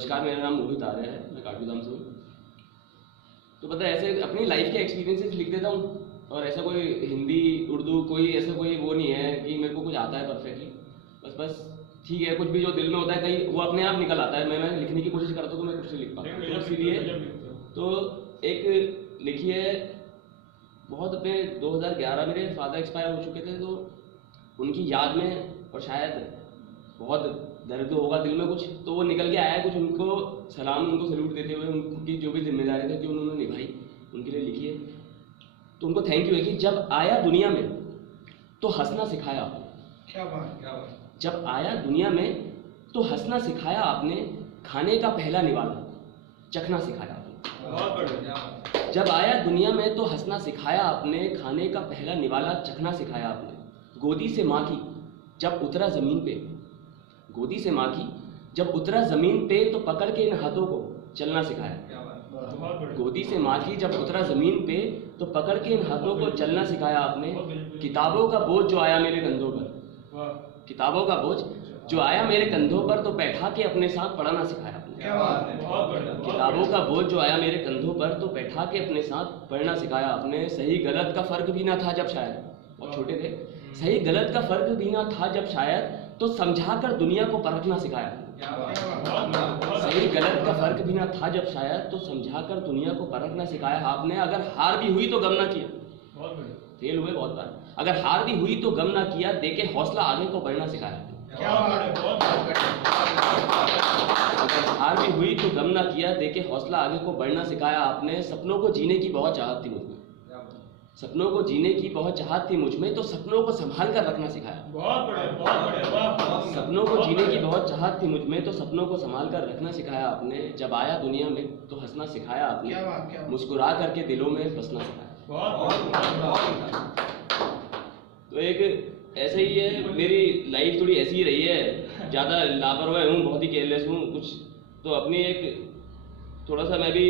नमस्कार, मेरा नाम मोहित आर्य है, मैं काठगोदाम से हूँ। तो पता है, ऐसे अपनी लाइफ के एक्सपीरियंसेस लिख देता हूँ और ऐसा कोई हिंदी उर्दू कोई ऐसा कोई वो नहीं है कि मेरे को कुछ आता है परफेक्टली। बस ठीक है, कुछ भी जो दिल में होता है कहीं वो अपने आप निकल आता है। मैं लिखने की कोशिश करता हूँ तो मैं कुछ नहीं लिख पाता, तो इसीलिए तो एक लिखी है बहुत अपने 2011 मेरे फादर एक्सपायर हो चुके थे, तो उनकी याद में और शायद बहुत दर्द होगा दिल में कुछ, तो वो निकल के आया है कुछ। उनको सलाम, उनको सैल्यूट देते हुए उनकी जो भी जिम्मेदारी थी जो उन्होंने निभाई उनके लिए लिखी है। तो उनको थैंक यू है कि जब आया दुनिया में तो हंसना सिखाया आपने। क्या बात, क्या बात। जब आया दुनिया में तो हंसना सिखाया आपने, खाने का पहला निवाला चखना सिखाया आपने। बहुत बढ़िया। जब आया दुनिया में तो हंसना सिखाया आपने, खाने का पहला निवाला चखना सिखाया आपने। गोदी से माँ की जब उतरा जमीन पे, गोदी से माँ की जब उतरा जमीन पे तो पकड़ के इन हाथों को चलना सिखाया। गोदी से माँ की जब उतरा जमीन पे तो पकड़ के इन हाथों को चलना सिखाया आपने। किताबों का बोझ जो आया मेरे कंधों पर, किताबों का बोझ जो आया मेरे कंधों पर तो बैठा के अपने साथ पढ़ना सिखाया आपने। क्या बात है, बहुत बढ़िया। किताबों का बोझ जो आया मेरे कंधों पर तो बैठा के अपने साथ पढ़ना सिखाया आपने। सही गलत का फर्क भी ना था जब शायद, बहुत छोटे थे, सही गलत का फर्क भी ना था जब शायद, तो समझाकर दुनिया को परखना सिखाया। सही गलत का फर्क भी ना था जब शायद, तो समझाकर दुनिया को परखना सिखाया आपने। अगर हार भी हुई तो गम ना किया, फेल हुए बहुत बार, अगर हार भी हुई तो गम ना किया, देके हौसला आगे को बढ़ना सिखाया। अगर हार भी हुई तो गम ना किया, देके हौसला आगे को बढ़ना सिखाया आपने। सपनों को जीने की बहुत चाहत थी मुझमें, सपनों को जीने की बहुत चाहत थी मुझमें, तो सपनों को संभाल कर रखना सिखाया। बहुत बढ़िया, बहुत बढ़िया। सपनों को जीने की बहुत चाहत थी मुझमें, तो सपनों को संभाल कर रखना सिखाया आपने। जब आया दुनिया में तो हंसना सिखाया आपने, मुस्कुरा करके दिलों में बसना सिखाया। तो एक ऐसे ही है, मेरी लाइफ थोड़ी ऐसी ही रही है, ज़्यादा लापरवाह हूँ, बहुत ही केयरलेस हूँ कुछ, तो अपनी एक थोड़ा सा मैं भी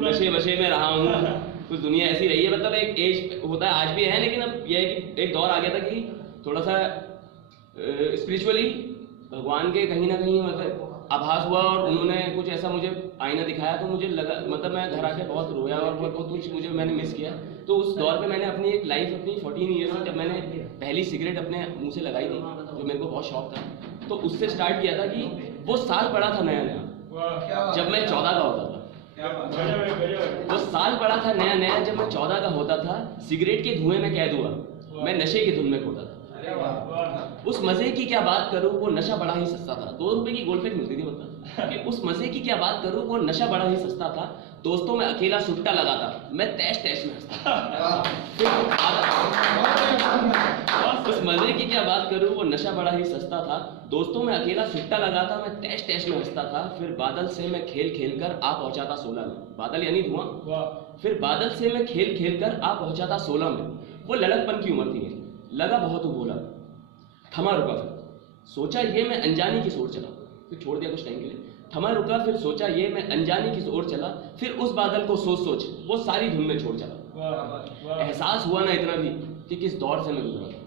नशे वशे में रहा हूँ, कुछ दुनिया ऐसी रही है। मतलब एक एज होता है, आज भी है, लेकिन अब यह है कि एक दौर आ गया था कि थोड़ा सा स्पिरिचुअली भगवान के कहीं ना कहीं मतलब आभास हुआ, और उन्होंने कुछ ऐसा मुझे आईना दिखाया, तो मुझे लगा, मतलब मैं घर आके बहुत रोया और बहुत कुछ मुझे मैंने मिस किया। तो उस दौर पे मैंने अपनी एक लाइफ, अपनी 14 ईयर्स में जब मैंने पहली सिगरेट अपने मुंह से लगाई थी, जो मेरे को बहुत शौक था, तो उससे स्टार्ट किया था कि वो साल पड़ा था नया नया, जब मैं 14 का होता था। वो साल पड़ा था नया नया जब मैं 14 का होता था, सिगरेट के धुएं में कैद हुआ, मैं नशे की धुन में खोता था। उस मजे की क्या बात करूं, वो नशा बड़ा ही सस्ता था, 2 रुपए की गोल्डफिश मिलती थी, मतलब कि उस मजे की क्या बात करूं, वो नशा बड़ा ही सस्ता था। दोस्तों में अकेला सुट्टा लगाता, मैं तैश तैश में हंसता। उस मजे की क्या बात करूं, वो नशा बड़ा ही सस्ता था। दोस्तों में अकेला सुट्टा लगाता, मैं तैश तैश में हंसता था। फिर बादल से मैं खेल खेल कर आ पहुंचाता 16 में, बादल यानी धुआं। फिर बादल से मैं खेल खेल कर आ पहुंचाता 16 में। वो लड़कपन की उम्र थी मेरी, लगा बहुत बोला, थमा रुका, फिर सोचा ये मैं अनजानी की ओर चला, फिर छोड़ दिया कुछ टाइम के लिए। थमा रुका, फिर सोचा ये मैं अनजानी की ओर चला, फिर उस बादल को सोच सोच वो सारी धुन में छोड़ चला। एहसास हुआ ना इतना भी कि किस दौर से मैं गुजरा था,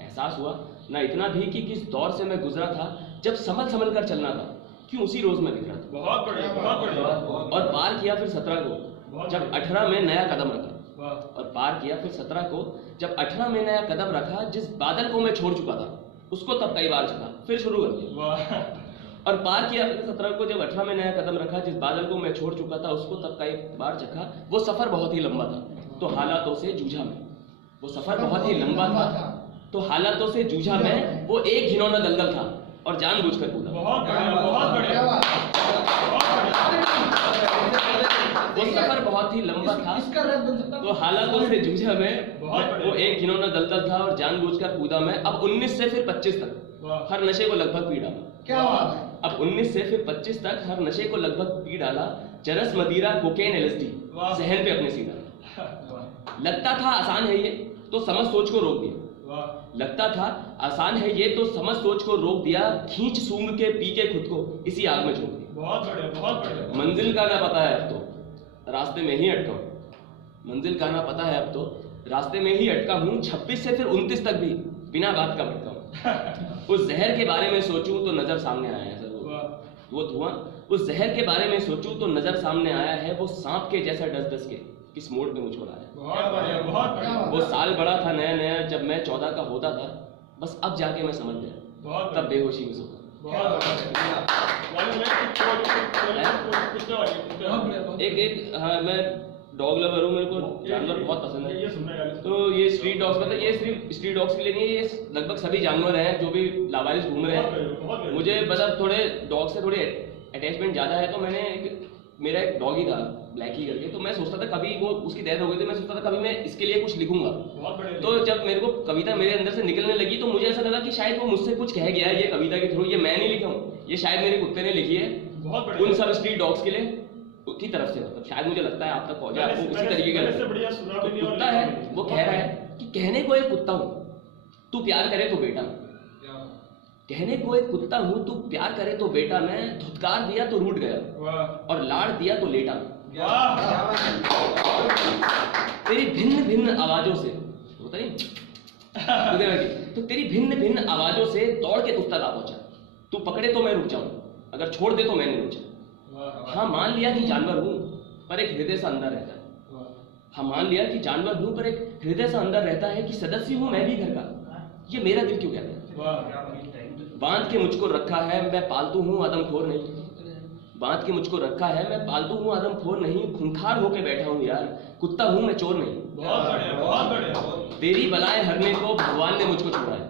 एहसास हुआ ना इतना भी कि किस दौर से मैं गुजरा था, जब संभल संभल कर चलना था, क्यों उसी रोज में दिख रहा था। बहुत बढ़िया, बहुत बढ़िया। और पार किया फिर 17 को, जब 18 में नया कदम रखा, और पार किया फिर 17 को, जब 18 में नया कदम रखा। जिस बादल को मैं छोड़ चुका था उसको तब कई बार चखा, फिर शुरू कर दिया। और पार किया फिर 17 को, जब 18 में नया कदम रखा। जिस बादल को मैं छोड़ चुका था उसको तब कई बार चखा। वो सफर बहुत ही लंबा था तो हालातों से जूझा मैं, वो सफर बहुत ही लंबा था तो हालातों से जूझा मैं। वो एक घिनौना दलदल था और जानबूझकर कूदा। बहुत बढ़िया, बहुत बढ़िया। वो सफर बहुत ही लंबा था तो हालातों से जूझा मैं। वो एक घिनौना दलदल था और जानबूझकर कूदा मैं। अब 19 से फिर 25 तक हर नशे को लगभग पी डाला। क्या बात है। अब 19 से फिर 25 तक हर नशे को लगभग पी डाला। चरस, मदिरा, कोकेन, LSD सहन पे अपने सीधा। लगता था आसान है ये तो समझ सोच को रोक दिया। लगता था आसान है ये तो समझ सोच को रोक दिया। खींच सूंघ के पी के खुद को इसी आग में झोंक दिया। बहुत बढ़िया, बहुत बढ़िया। मंजिल का ना पता है अब तो रास्ते में ही अटका हूँ। मंजिल का ना पता है अब तो रास्ते में ही अटका हूँ। 26 से फिर 29 तक भी बिना बात का भटका हूँ। उस जहर के बारे में सोचूं तो नजर सामने आया है सर। वो धुआं, उस जहर के बारे में सोचूं तो नजर सामने आया है वो सांप के जैसा डस डस के किस मोड़ पे मुझको लाया। बहुत बढ़िया, बहुत बढ़िया। वो साल बड़ा था नया नया जब मैं 14 का होता था, बस अब जाके मैं समझ गया, बहुत तब बेहोशी में सोता। एक हाँ, मैं डॉग लवर हूँ, मेरे को जानवर बहुत पसंद है। तो ये स्ट्रीट डॉग्स, मतलब ये सिर्फ स्ट्रीट डॉग्स के लिए नहीं है, ये लगभग सभी जानवर हैं जो भी लावारिस घूम रहे हैं। मुझे मतलब थोड़े डॉग से थोड़े अटैचमेंट ज़्यादा है, तो मैंने मेरा एक डॉग ही था ब्लैकी करके, तो मैं सोचता था कभी वो उसकी डेथ हो गई तो मैं सोचता था कभी मैं इसके लिए कुछ लिखूंगा। तो जब मेरे को कविता मेरे अंदर से निकलने लगी तो मुझे ऐसा लगा कि शायद वो मुझसे कुछ कह गया है ये कविता के थ्रू। ये मैं नहीं लिखा हूँ, ये शायद मेरे कुत्ते ने लिखी है उन सब स्ट्रीट डॉग्स के लिए की तरफ से। मतलब शायद मुझे लगता है आप तक पहुंचा, आपको उसी तरीके का तो कुत्ता है वो कह रहा है कि कहने को एक कुत्ता हूँ तू प्यार करे तो बेटा, कहने को एक कुत्ता हूँ तू प्यार करे तो बेटा, मैं धुतकार दिया तो रूठ गया और लाड़ दिया तो लेटा। तेरी भिन्न भिन्न आवाजों से होता नहीं तो तेरी भिन्न भिन्न आवाजों से दौड़ के तुझ तक आ पहुंचा। तू पकड़े तो मैं रुक जाऊं, अगर छोड़ दे तो मैं नहीं रुक। हाँ मान लिया कि जानवर हूं पर एक हृदय सा अंदर रहता है। हाँ मान लिया कि जानवर हूं पर एक हृदय सा अंदर रहता है कि सदस्य हूं मैं भी घर का, ये मेरा दिल क्यों कहता है। बांध के मुझको रखा है मैं पालतू हूँ आदमखोर नहीं, बांध के मुझको रखा है मैं पालतू हूँ आदमखोर नहीं, खूंखार होके बैठा हूँ यार, कुत्ता हूँ मैं चोर नहीं। बहुत बढ़िया, बहुत बढ़िया। तेरी बलाएं हरने को भगवान ने मुझको छोड़ा है,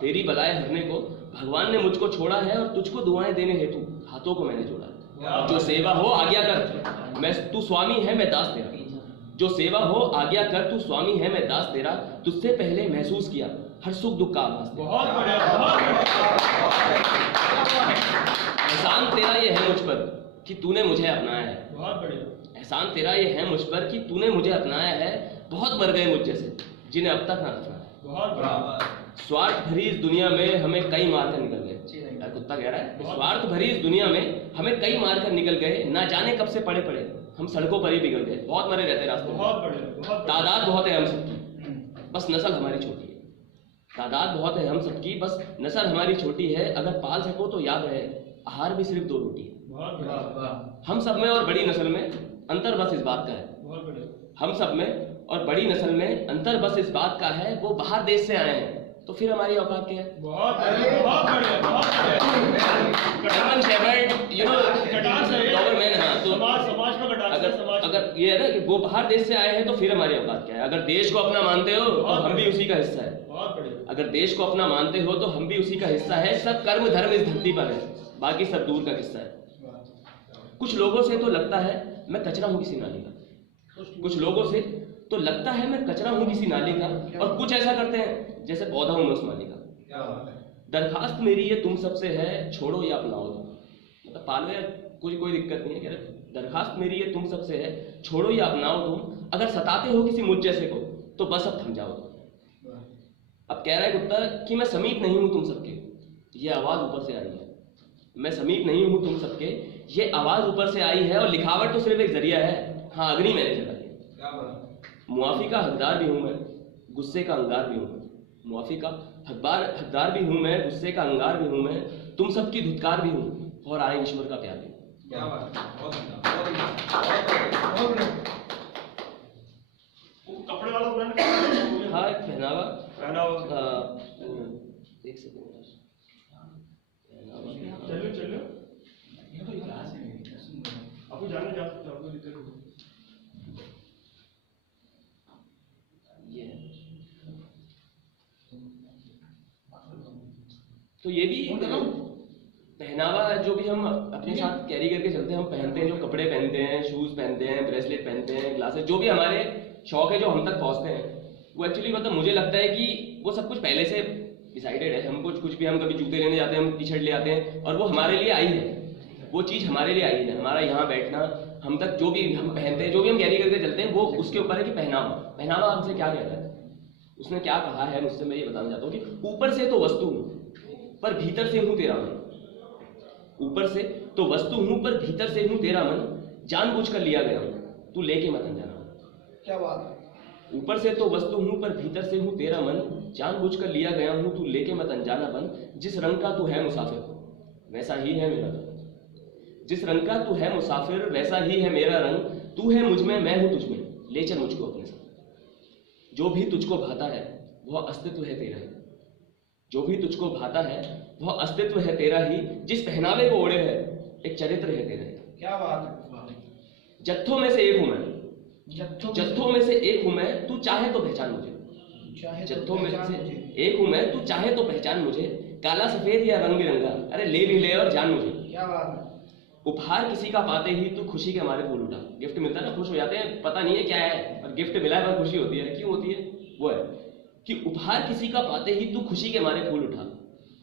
तेरी बलाएं हरने को भगवान ने मुझको छोड़ा है और तुझको दुआएं देने हेतु हाथों को मैंने जोड़ा है। जो सेवा हो आज्ञा कर, मैं तू स्वामी है मैं दास तेरा, जो सेवा हो आज्ञा कर तू स्वामी है मैं दास तेरा, तुझसे पहले महसूस किया हर सुख दुख का आभास। बहुत बढ़िया, बहुत एहसान तेरा ये है मुझ पर कि तूने मुझे अपनाया है, बहुत बढ़िया। एहसान तेरा ये है मुझ पर कि तूने मुझे अपनाया है, बहुत मर गए मुझ जैसे जिन्हें अब तक ना अपनाया। बहुत बढ़िया। स्वार्थ भरी इस दुनिया में हमें कई मार कर निकल गए, कुत्ता कह रहा है स्वार्थ भरी इस दुनिया में हमें कई मार कर निकल गए, ना जाने कब से पड़े पड़े हम सड़कों पर ही बिगड़ गए। बहुत मरे रहते रास्ते में, बहुत बढ़िया, बहुत तादाद बहुत है हम सबकी बस नस्ल हमारी छोटी है, तादाद बहुत है हम सबकी बस नस्ल हमारी छोटी है, अगर पाल सको तो याद रहे आहार भी सिर्फ 2 रोटी है। बहुत बढ़िया। हम सब में और बड़ी नस्ल में अंतर बस इस बात का है, बहुत बढ़िया। हम सब में और बड़ी नस्ल में अंतर बस इस बात का है, वो बाहर देश से आए हैं तो फिर हमारी औकात क्या है। बहुत बढ़िया, बहुत बढ़िया, बहुत बढ़िया। जर्मन शेफर्ड, यू नो, कटार से डॉबरमैन, हाँ, तो समाज का कटार से, समाज अगर ये है ना कि वो बाहर देश से आए हैं तो फिर हमारी औकात क्या है। अगर देश को अपना मानते हो तो हम भी उसी का हिस्सा है, बहुत बढ़िया। अगर देश को अपना मानते हो तो हम भी उसी का हिस्सा है। सब कर्म धर्म इस धरती पर है, बाकी सब दूर का किस्सा है। कुछ लोगों से तो लगता है मैं कचरा हूं किसी नाली का, कुछ लोगों से तो लगता है मैं कचरा हूं किसी नाली का, और कुछ ऐसा करते हैं जैसे पौधा हूं मैं उस माली का। दरखास्त मेरी ये तुम सबसे है छोड़ो या अपनाओ तुम, मतलब पालवे कोई दिक्कत नहीं है, कह रहे दरखास्त मेरी ये तुम सबसे है छोड़ो या अपनाओ तुम, अगर सताते हो किसी मुझ जैसे को तो बस अब थम जाओ तुम। अब कह रहा है कुत्ता कि मैं समीप नहीं हूं तुम सबके, ये आवाज ऊपर से आई है, मैं समीप नहीं हूं तुम सबके, ये आवाज ऊपर से आई है, और लिखावट तो सिर्फ एक जरिया है, हाँ अग्नि मैंने जला दिया। मुआफी का हकदार भी हूं मैं, गुस्से का अंगार भी हूं मैं, मुआफी का हकदार भी हूं मैं, गुस्से का अंगार भी हूं मैं, तुम सबकी धुतकार भी हूं, और आए ईश्वर का प्यार भी। क्या बात है, बहुत बढ़िया। कपड़े वाला ब्रांड हाँ एक पहनावा, एक सेकंड, चलो आपको जाने जा सकते हो, आपको दिक्कत हो ये तो ये भी पहनावा है जो भी हम अपने साथ कैरी करके चलते हैं। हम पहनते हैं, जो कपड़े पहनते हैं, शूज पहनते हैं, ब्रेसलेट पहनते हैं, ग्लासेस, जो भी हमारे शौक है जो हम तक पहुंचते हैं, वो एक्चुअली मतलब मुझे लगता है कि वो सब कुछ पहले से डिसाइडेड है। हम कुछ भी, हम कभी जूते लेने जाते हैं, हम टी शर्ट ले आते हैं, और वो हमारे लिए आई है, वो चीज़ हमारे लिए आई है। हमारा यहाँ बैठना, हम तक जो भी हम पहनते हैं, जो भी हम कैरी करके चलते हैं, वो उसके ऊपर है कि पहनावा हमसे क्या कहता है। उसने क्या कहा है मुझसे, मैं ये बताना चाहता हूँ कि ऊपर से तो वस्तु हूँ पर भीतर से हूँ तेरा मन, ऊपर से तो वस्तु हूँ पर भीतर से हूँ तेरा मन, जानबूझ कर लिया गया हूँ तू लेके मत अनजाना। क्या बात है। ऊपर से तो वस्तु हूँ पर भीतर से हूँ तेरा मन, जानबूझ कर लिया गया हूँ तू लेके मत अनजाना बन, जिस रंग का तू है मुसाफिर वैसा ही है मेरा मन। जिस रंग का तू है मुसाफिर वैसा ही है मेरा रंग, तू है मुझ में मैं हूं तुझ में, ले चल मुझको अपने साथ। जो भी तुझको भाता है वह अस्तित्व है तेरा ही, जो भी तुझको भाता है वह अस्तित्व है तेरा ही, जिस पहनावे को ओढ़े है एक चरित्र है तेरा ही। क्या बात है। जत्थों में से एक हूं मैं, जत्थों में से एक हूं मैं, तू चाहे तो पहचान मुझे। जत्थों में से एक हूं मैं, तू चाहे तो पहचान मुझे, काला सफेद या रंग बिरंगा, अरे ले भी ले और जान मुझे। क्या बात है। उपहार किसी का पाते ही तू खुशी के मारे फूल उठा। गिफ्ट मिलता है ना, खुश हो जाते हैं, पता नहीं है क्या है, और गिफ्ट मिला है पर खुशी होती है। क्यों होती है? वो है कि उपहार किसी का पाते ही तू खुशी के मारे फूल उठा।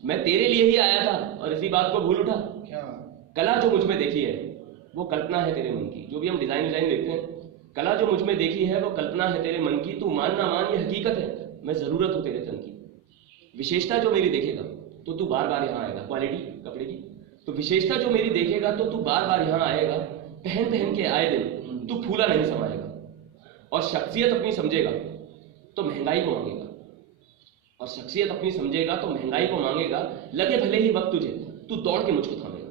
मैं तेरे लिए ही आया था और इसी बात को भूल उठा। क्या कला जो मुझ में देखी है वो कल्पना है तेरे मन की। जो भी हम डिजाइन देखते हैं, कला जो मुझ में देखी है वो कल्पना है तेरे मन की। तू मान ना मान ये हकीकत है, मैं जरूरत हूं तेरे तन की। विशेषता जो मेरी देखेगा तो तू बार बार यहाँ आएगा। क्वालिटी कपड़े की, तो विशेषता जो मेरी देखेगा तो तू बार बार यहाँ आएगा। पहन पहन के आए दिन तू फूला नहीं समाएगा। और शख्सियत अपनी समझेगा तो महंगाई को मांगेगा, और शख्सियत अपनी समझेगा तो महंगाई को मांगेगा। लगे भले ही वक्त तुझे, तू दौड़ के मुझको थामेगा।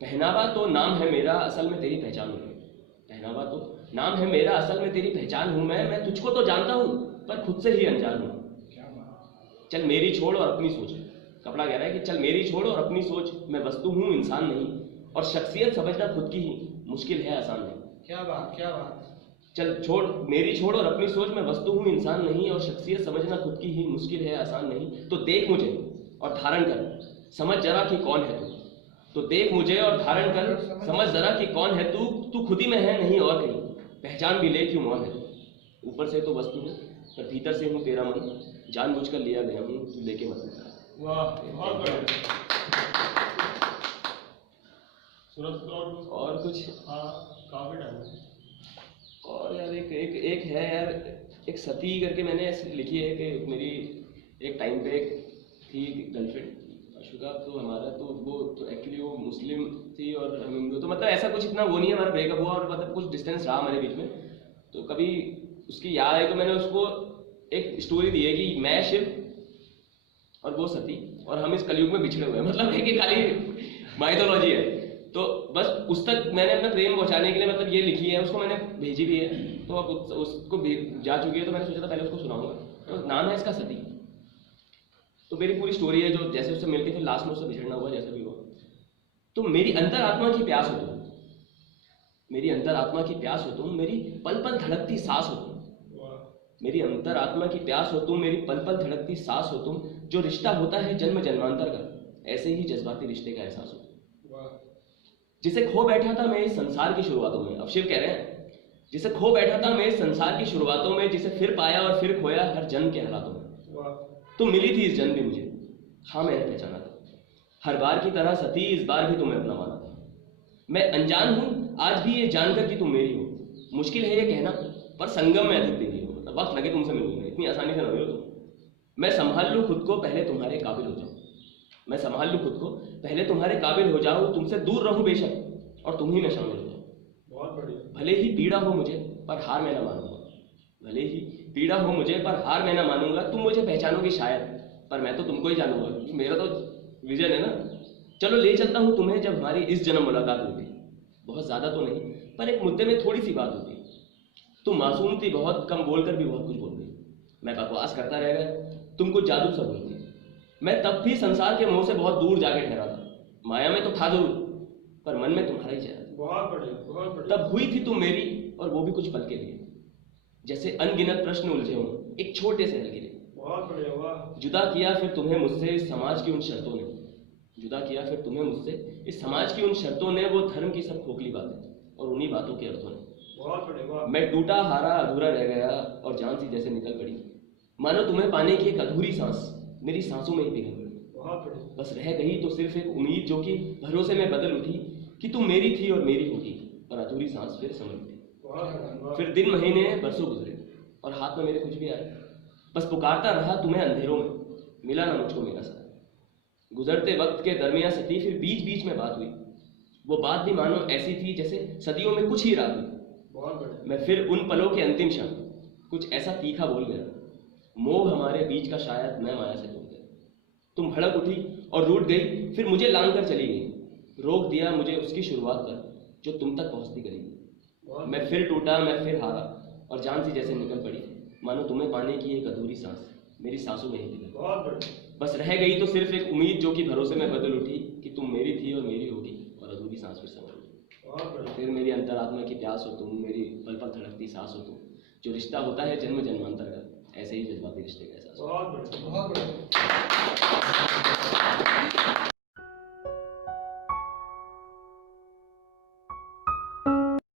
पहनावा तो नाम है मेरा, असल में तेरी पहचान हूं। पहनावा तो नाम है मेरा, असल में तेरी पहचान हूं मैं तुझको तो जानता हूं पर खुद से ही अनजान हूं। चल मेरी छोड़ और अपनी सोच। कपड़ा कह रहा है कि चल मेरी छोड़ और अपनी सोच, मैं वस्तु हूं इंसान नहीं, और शख्सियत समझना खुद की ही मुश्किल है आसान नहीं। क्या बात, क्या बात। चल छोड़ मेरी छोड़ और अपनी सोच, मैं वस्तु हूं इंसान नहीं, और शख्सियत समझना खुद की ही मुश्किल है आसान नहीं। तो देख मुझे और धारण कर, समझ जरा कि कौन है तू। तो देख मुझे और धारण कर, समझ जरा कि कौन है तू। तू खुद ही में है नहीं और कहीं, पहचान भी ले क्यों मौन है तू। ऊपर से तो वस्तु है पर भीतर से हूं तेरा मन, जानबूझकर लिया गया हूं तू लेके मत। वाह, बहुत बढ़िया। सूरज और कुछ? हाँ, काफी टाइम। और यार एक है यार, एक सती करके मैंने ऐसे लिखी है कि मेरी एक टाइम पे एक थी गर्लफ्रेंड अशुका, तो हमारा तो वो तो एक्चुअली वो मुस्लिम थी और हम हिंदू, तो मतलब ऐसा कुछ इतना वो नहीं है, हमारा ब्रेकअप हुआ और मतलब कुछ डिस्टेंस रहा हमारे बीच में। तो कभी उसकी याद आई तो मैंने उसको एक स्टोरी दी है कि मैं शिव और वो सती और हम इस कलयुग में बिछड़े हुए हैं। मतलब है कि खाली माइथोलॉजी है। तो बस उस तक मैंने अपना प्रेम पहुंचाने के लिए मतलब ये लिखी है, उसको मैंने भेजी भी है। तो अब उसको जा चुकी है, तो मैंने सोचा था पहले उसको सुनाऊंगा। तो नाम है इसका सती। तो मेरी पूरी स्टोरी है, जो जैसे उससे मिलके फिर लास्ट में उससे बिछड़ना हुआ, जैसा भी हुआ। तो मेरी अंतर आत्मा की प्यास हो तुम, मेरी अंतर आत्मा की प्यास हो तुम, मेरी पल पल धड़कती सांस हो तुम। मेरी अंतर आत्मा की प्यास हो तुम, मेरी पल पल धड़कती सांस हो तुम। जो रिश्ता होता है जन्म जन्मांतर का, ऐसे ही जज्बाती रिश्ते का एहसास हो। जिसे खो बैठा था मैं इस संसार की शुरुआतों में, अब शिव कह रहे हैं, जिसे खो बैठा था मैं इस संसार की शुरुआतों में, जिसे फिर पाया और फिर खोया हर जन्म के हालातों में। तुम मिली थी इस जन्म भी मुझे, हाँ मैंने पहचाना था। हर बार की तरह सती इस बार भी तुम्हें अपना माना था। मैं अनजान हूं आज भी ये जानकर कि तुम मेरी हो। मुश्किल है ये कहना पर संगम में अधिक देरी हो। मतलब वक्त लगे तुमसे मिलूंगा, इतनी आसानी से न मिलो तुम। मैं संभाल लूं खुद को पहले तुम्हारे काबिल हो जाऊं। मैं संभाल लूं खुद को पहले तुम्हारे काबिल हो जाऊं। तुमसे दूर रहूं बेशक और तुम ही में शामिल हो जाऊं। बहुत बढ़िया। भले ही पीड़ा हो मुझे पर हार मैं ना मानूंगा। भले ही पीड़ा हो मुझे पर हार मैं ना मानूंगा। तुम मुझे पहचानोगे शायद पर मैं तो तुमको ही जानूंगा। मेरा तो विजन है ना। चलो ले चलता हूं तुम्हें जब हमारी इस जन्म मुलाकात होती। बहुत ज्यादा तो नहीं पर एक मुद्दे में थोड़ी सी बात होती। तुम मासूम थी बहुत, कम बोलकर भी बहुत कुछ बोल गई। मैं बकवास करता रह गया, तुम कुछ जादू सा बोलती। मैं तब भी संसार के मोह से बहुत दूर जाके ठहरा था। माया में तो था जरूर पर मन में तुम्हारा ही चेहरा था। बहुत बढ़िया, बहुत बढ़िया। तब हुई थी तुम मेरी और वो भी कुछ पल के लिए, जैसे अनगिनत प्रश्न उलझे हों एक छोटे से हल के लिए। बहुत बढ़िया। वाह। जुदा किया फिर तुम्हें मुझसे इस समाज की उन शर्तों ने, जुदा किया फिर तुम्हें मुझसे इस समाज की उन शर्तों ने, वो धर्म की सब खोखली बातें और उन्हीं बातों के अर्थों ने। बहुत बढ़िया। वाह। मैं टूटा हारा अधूरा रह गया और जान सी जैसे निकल पड़ी। मानो तुम्हें पाने की एक अधूरी सांस मेरी सांसों में ही पिघल पड़ी। बहुत बढ़िया। बस रह गई तो सिर्फ एक उम्मीद जो कि भरोसे में बदल उठी कि तुम मेरी थी और मेरी होगी, और अधूरी सांस फिर समझ गई। बहुत बढ़िया। फिर दिन महीने बरसों गुजरे और हाथ में मेरे कुछ भी आए। बस पुकारता रहा तुम्हें अंधेरों में, मिला ना मुझको मेरा साथ। गुजरते वक्त के दरमियान सती फिर बीच बीच में बात हुई। वो बात भी मानो ऐसी थी जैसे सदियों में कुछ ही रात हुई। बहुत बढ़िया। मैं फिर उन पलों के अंतिम क्षण कुछ ऐसा तीखा बोल गया, मोह हमारे बीच का शायद मैं माया से तोड़ गया। तुम भड़क उठी और रूठ गई, फिर मुझे लांग कर चली गई। रोक दिया मुझे उसकी शुरुआत पर जो तुम तक पहुंचती गई। मैं फिर टूटा, मैं फिर हारा और जान सी जैसे निकल पड़ी, मानो तुम्हें पाने की एक अधूरी सांस मेरी सांसों में ही थी। बस रह गई तो सिर्फ एक उम्मीद जो कि भरोसे में बदल उठी कि तुम मेरी थी और मेरी होगी और अधूरी सांस फिर समझ उठी। फिर मेरी अंतरात्मा की प्यास हो तुम, मेरी पल पल धड़कती सांस हो तुम। जो रिश्ता होता है जन्म जन्मांतर का, ऐसे ही जज्बाती रिश्ते का एहसास हो। बहुत बढ़िया।